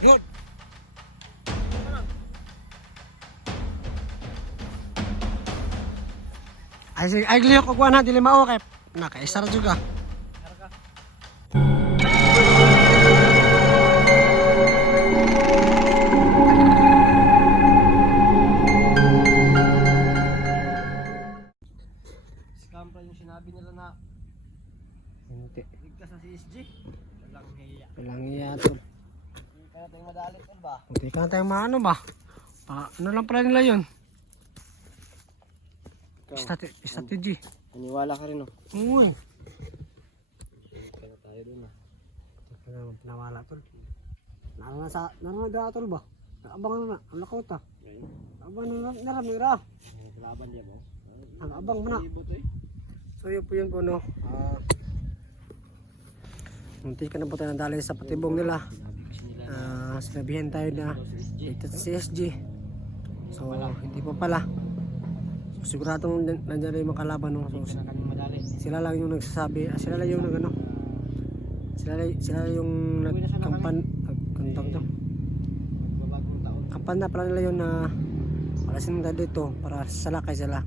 Good. Ay kliyo ko kuha na dili mao kay nakaisar juga. Scam pa yung sinabi nila na hindi. Ligtas na si SG. Walang hiya tol. Hindi ka na tayong madali tol ba? Hindi ka na tayong maano ba? Ano lang pala nila yun? Strategy. Maniwala ka rin, no? Uy. Hindi ka na tayo dun, ah. Hindi ka na pinawala, tol. Naranag tol ba? Abang na, ang lakot ah. Ganyan. Abang na, naramira. Kalaban diya ba? Ang abang mo na. So yun po yun po, no. Munti ka na po tayo nadali sa patibong nila. Sinabi kasi nila Sinabihan tayo na ito si SG. ito si SG. So hindi pa pala. So, siguradong nandiyan na yung mga kalaban, no. Hindi ka na kami madali. Sila lang yung nagsasabi, sila lang yung nagano. Sila yung nagkampan, Magbabagong taon. kampan na pala nila yun na palasin tayo dito para salakay sila.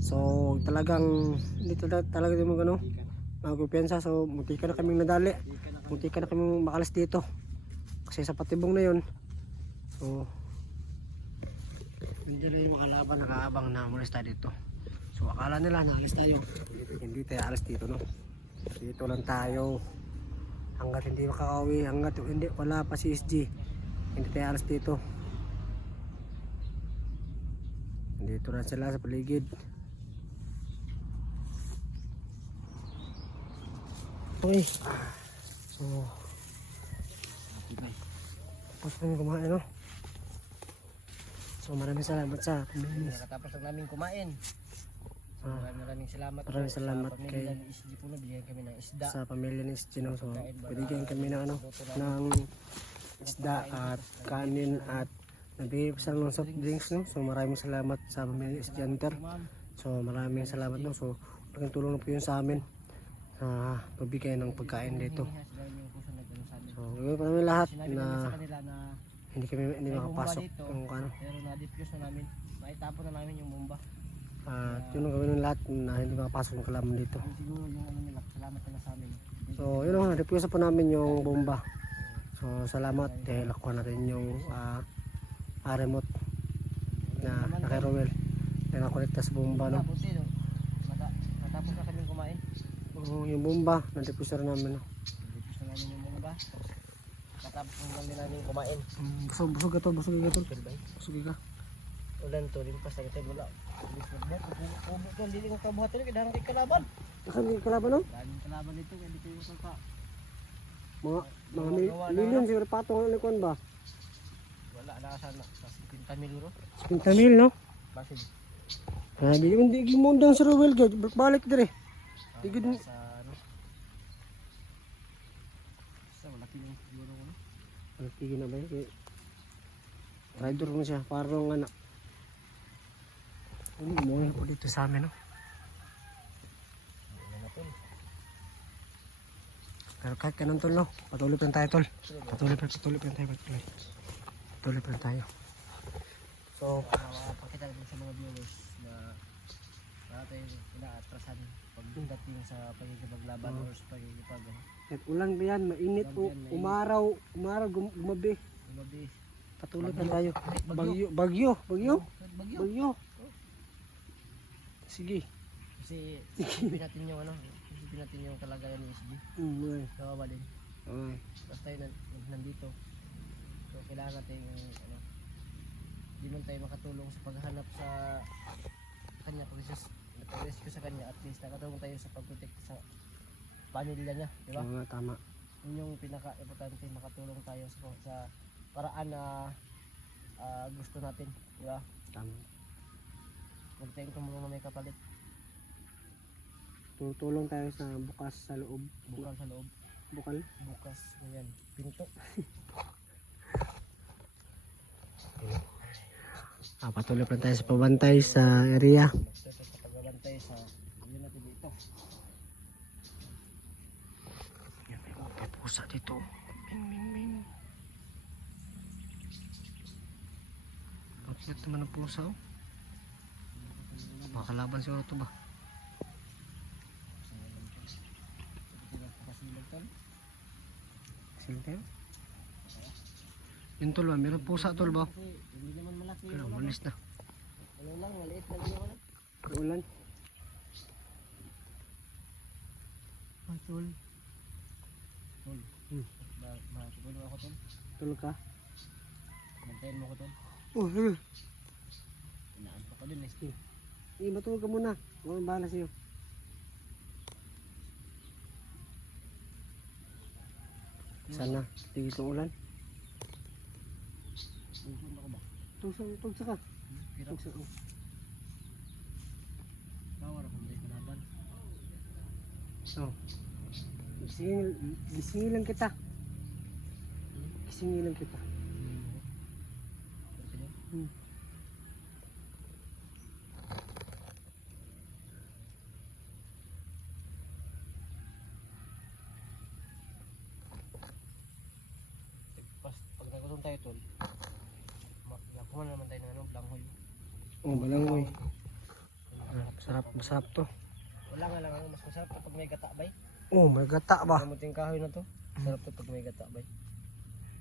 So talagang hindi talaga yung mga ano, Hindi ka na. magkupiyansa. So munti ka na kaming nadali, Hindi ka na kami. munti ka na kaming makalas dito kasi sa patibong na yun. So nandiyan na yung mga kalaban nag-aabang na umalis tayo dito. So akala nila na alis tayo, hindi tayo alis dito, no. Dito lang tayo hanggat hindi makakauwi, hanggat hindi wala pa si SG, hindi tayo alis dito. Dito na sila sa paligid. Okay. So Bye. tapos na yung kumain, no. So maraming salamat sa pamilis. Tapos na namin kumain. Maraming salamat. Maraming salamat kay SG po na bigyan kami ng isda. sa pamilya ni SG, no. So binigyan kami ng ano, ng isda at kanin at nabigay pa ng soft drinks, no. So maraming salamat sa pamilya ni SG Hunter. So maraming salamat, no. So malaking tulong na po yun sa amin sa pagbigay ng pagkain dito. So gawin pa namin lahat na hindi makapasok yung ano. Pero na-defuse na namin. Maitapon na namin yung bomba. At yun ang gawin ng lahat na hindi makapasok yung kalaman dito. Siguro yung ano nila, salamat na sa amin. So yun ang na-defuse po namin yung bomba. So salamat dahil nakuha natin yung remote na kay Rowel na nakonekta sa bomba, no. Natapos na kami kumain. Yung bomba na-defuse na namin, no. Defuse na namin yung bomba. Natapos na namin kumain. Busog ka to, busog ka to. Busog ka. Ulan to, limpas ang tayo mula. Kubo to, hindi ko kabuhat to, kaya darang ikalaban. Saan yung kalaban, no? Daming kalaban dito, dito yung suka. Mga million siguro patong na kuan ba? Wala na sa 50 mil euro. 50,000, no? Basin. Grabe, hindi gimundang si Rowel, balik dire. Tigid mo. Sa ano? Sa wala kinang siguro ano? Tigid na ba yun? Rider mo siya, parang anak. Hindi, umulan na po dito sa amin, no? Ano na to? Pero kahit ganun, tol, no? Patuloy pa rin tayo, tol. Patuloy pa rin tayo. Patuloy pa rin tayo. So, Pakita natin sa mga viewers na wala tayong inaatrasan pagdating sa pagkikipaglaban or sa pagkikipag kahit ulan ba yan, mainit, umaraw, gumabi. umabi. Patuloy pa tayo. Bagyo. Sige. Kasi isipin natin yung ano, isipin natin yung kalagayan ni SG. Kawawa din. Basta yun nandito. So kailangan natin ano, di man tayo makatulong sa paghahanap sa kanya, pag-rescue sa kanya, at least nakatulong tayo sa pag-protect sa pamilya niya, di ba? Tama. Yun yung pinaka-importante, makatulong tayo sa paraan na gusto natin, di ba? Tama. Huwag tayong tumulong na may kapalit, Tutulong tayo sa bukas sa loob. bukal sa loob, Bukal. bukas, ayan, pinto. Patuloy pa tayo sa pabantay sa area. Ito sa pagbabantay sa yun natin dito. May pusa dito. Ming. Ito naman ang pusa oh. Baka kalaban siguro ito ba? Sinte? Yung tol ba? Meron pusa tol ba? Kasi hindi naman malaki Pero yung malis na. ano lang, maliit lang yun. Ulan. Ah, tol. Siguro ako tol. Tol ka? Bantayan mo ko tol. Oh, ano? Kailangan ko pa dun eh. Matulog ka muna. Huwag bahala sa'yo. Sana, tigil itong ulan. Tugsa ka. Tugsa ka. Bawal ako hindi kalaban. Oh. Gisingin lang kita. Gisingin lang kita. Hmm. Pag nagutom tayo tol, lakuhan naman tayo ng ano, blanghoy. Oh, balanghoy. Masarap. Masarap to. Wala nga lang, mas masarap to pag may gata bay. Oh, may gata ba? Kamuting kahoy na to. Masarap to pag may gata bay.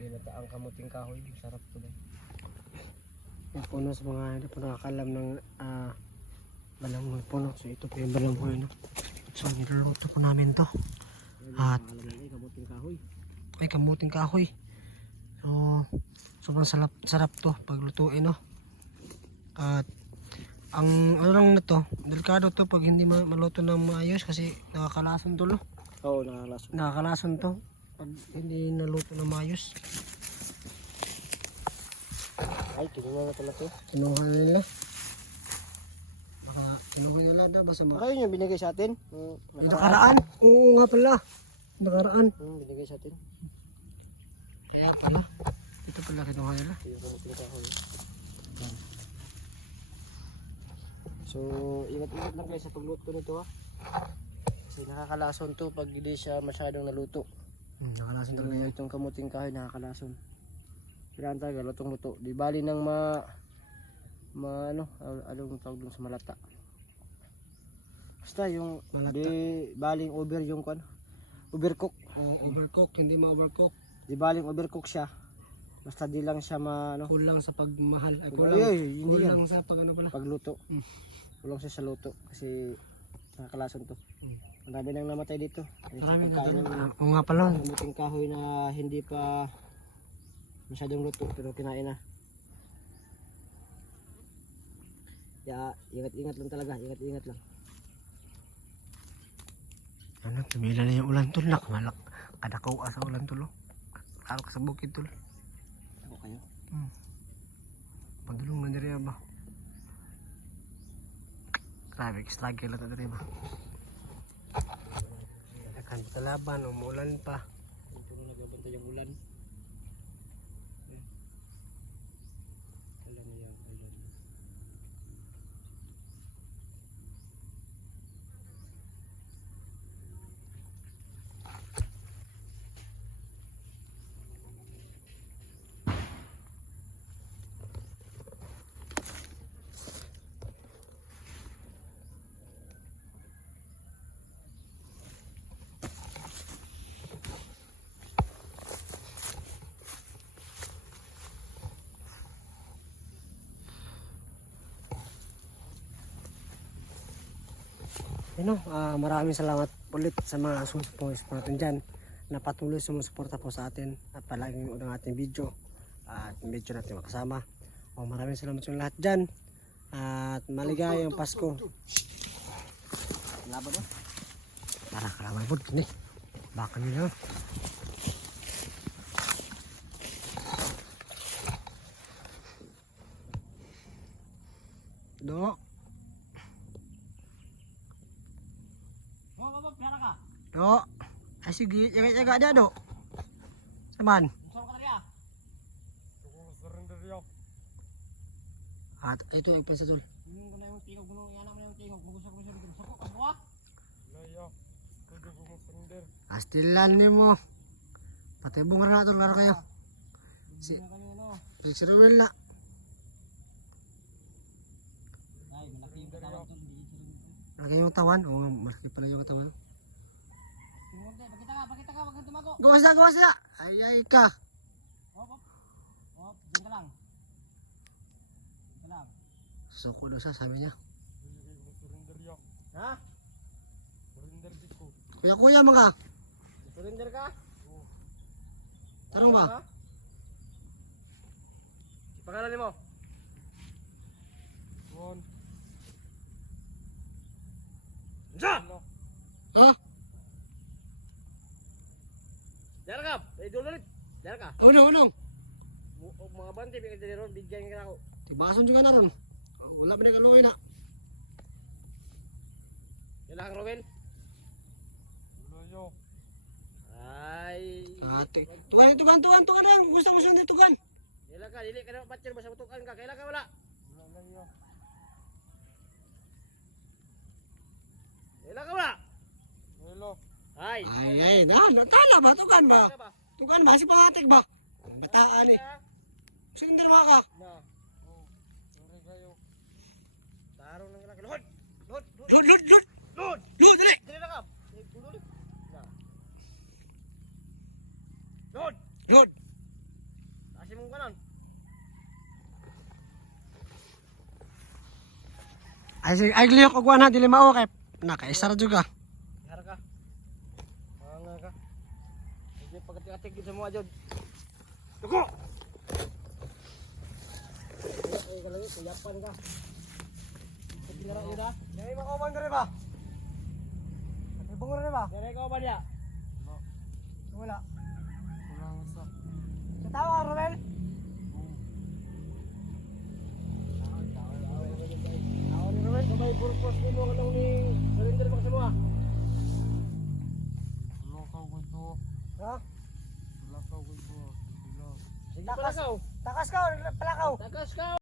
Ginata ang kamuting kahoy, masarap to bay. Yung puno sa mga hindi po nakakalam ng balanghoy puno. So ito po yung balanghoy. So niluluto po namin to. At Kamuting kahoy. ay kamuting kahoy. So sobrang sarap to paglutuin no. At ang ano lang na to, delikado to pag hindi maluto ng maayos kasi nakakalason to no. Oo, nakakalason. Nakakalason to pag hindi naluto ng maayos. Ay, kinuha na pala to. Kinuha na nila. Baka kinuha nila daw basta Baka yun yung binigay sa atin. yung nakaraan. Oo nga pala. Nakaraan. Binigay sa atin. Kaya pala. Ito pala kinuha nila. Yung kamuting kahoy. So, ingat-ingat lang kayo sa pagluto nito ha. Kasi nakakalason to pag hindi siya masyadong naluto. Nakalason Talaga talaga yan. itong kamuting kahoy nakakalason. Kailangan talaga lutong-luto. Di bali nang anong tawag dun sa malata. Basta yung Malata. di baling over yung overcook. O overcook, hindi ma-overcook. Di baling overcook siya. Basta di lang siya Kulang sa pagmahal. Ay kulang. Ay, hindi Kulang sa pag ano pala. pagluto. Kulang siya sa luto kasi nakakalason to. Marami nang namatay dito. Marami na Pagkain tayo. ng Oo nga pala. kamuting kahoy na hindi pa masyadong luto pero kinain na. Ya, ingat-ingat lang talaga, ingat-ingat lang. Ano, tumila na yung ulan tol. Malak. Kadakaw sa ulan tol. Lalo ka sa bukid tol. Ako kayo? Padulong na diri ba? Grabe, sluggy lang na diri ba? Akan talaban, umulan pa. Kung puno nagbabantay yung ulan. Ayan. Alam niya yung ulan na. Maraming salamat ulit sa mga supporters po natin dyan na patuloy sumusuporta po sa atin at palaging unang ating video at video natin makasama. Maraming salamat sa lahat dyan at maligayang Pasko. Laban no? Para kalaway po kini. Baka nila. Do. Oh, pera ka. Do. Ay sige, yaga ada do. Saman. Sama ka na At ito ang pensa tol. Gunung ko na yung tingog, yan naman yung tingog. Kung gusto ko siya dito. Sakok ako ah. Astilan nimo. Patibong ra na tol laro kayo. Si Rick Ruel na. Malaki yung katawan. Oo, malaki pala yung katawan. Pakita ka, wag kang tumago. Gawas na. Ay ka. Hop. Diyan ka lang. Diyan ka lang. Suko daw siya, sabi niya. Ha? Kuya mga. Surrender ka? Tarong ba? Ha? Pangalan mo? Sa! Ha? Diyan ka! Idol ulit! Diyan ka! Unong. Mga bante, bigyan ka ako. Tibason juga na ron. Wala ba na kaluoy na. Kailangan Robin? Loyo. Ay. Kate. Tugan na. Gusto mo sundin tugan. Kailan ka, dili ka na patyan, basta matukan ka. Kailan ka wala? Loyo. Kailan ka wala? Loyo. Ay. Natala ba? Tugan ba? Si pangatik ba? Ang bataan eh. Sundin mga ka. Tarong lang ka. Lud, dali. Dili na ka. Lud. Kasi mo ka lang. Ay gliyok ko na dili mao kay nakaisar juga. Hara ka. Mga ka. Hindi pagkati-atig sa mga dyan. Tuko! Ay ka lang, kuyapan ka. Sa kinarang yun ha? Yan ay makuman ka rin ba? May bungo rin ba? Yan ay ikaw ba niya? Wala. Sa tawa ka, Romel? May purpose ni mo katong ni surrender mo kasi mo ha? Ha? Sige palakaw. Takas ka, palakaw. Takas ka.